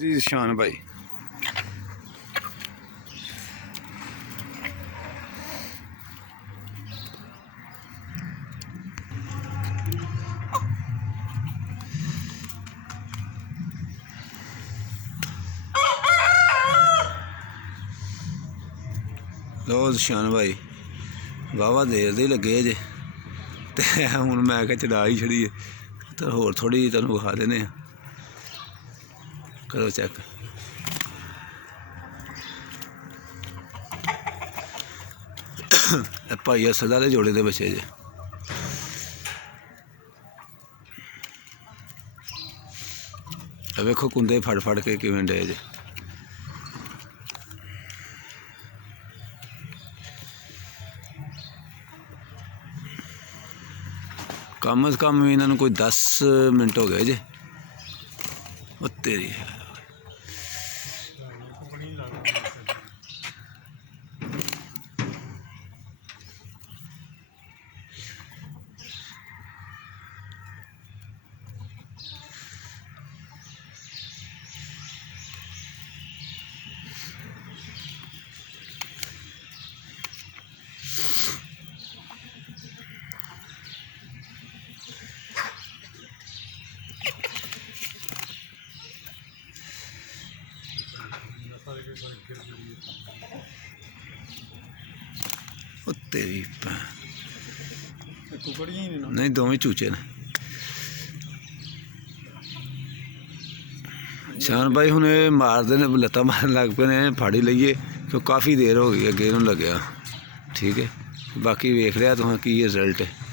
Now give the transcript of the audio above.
जी शान भाई लो शान भाई वाहवा देर दे लगे जे ते हुण मैं क्या चढ़ा ही छड़िए तो होर थोड़ी जी तुहानूं विखा देने करो चैक भाई असद आह्ले जोड़े दे बच्चे जे वेखो कुंदे फड़ फड़ के किवें डे जे कम अज़ कम इन्होंने कोई 10 मिनट हो गए जे ओ तेरी ओ तेरी नहीं दोवें चूचे ने शान भाई हुण मारते ने लत्तां मारन लग पे ने फड़ ही लईए क्यों काफ़ी देर हो गई अगे इन्हूं लग्या ठीक है बाकी वेख लिया तुहां की रिजल्ट है।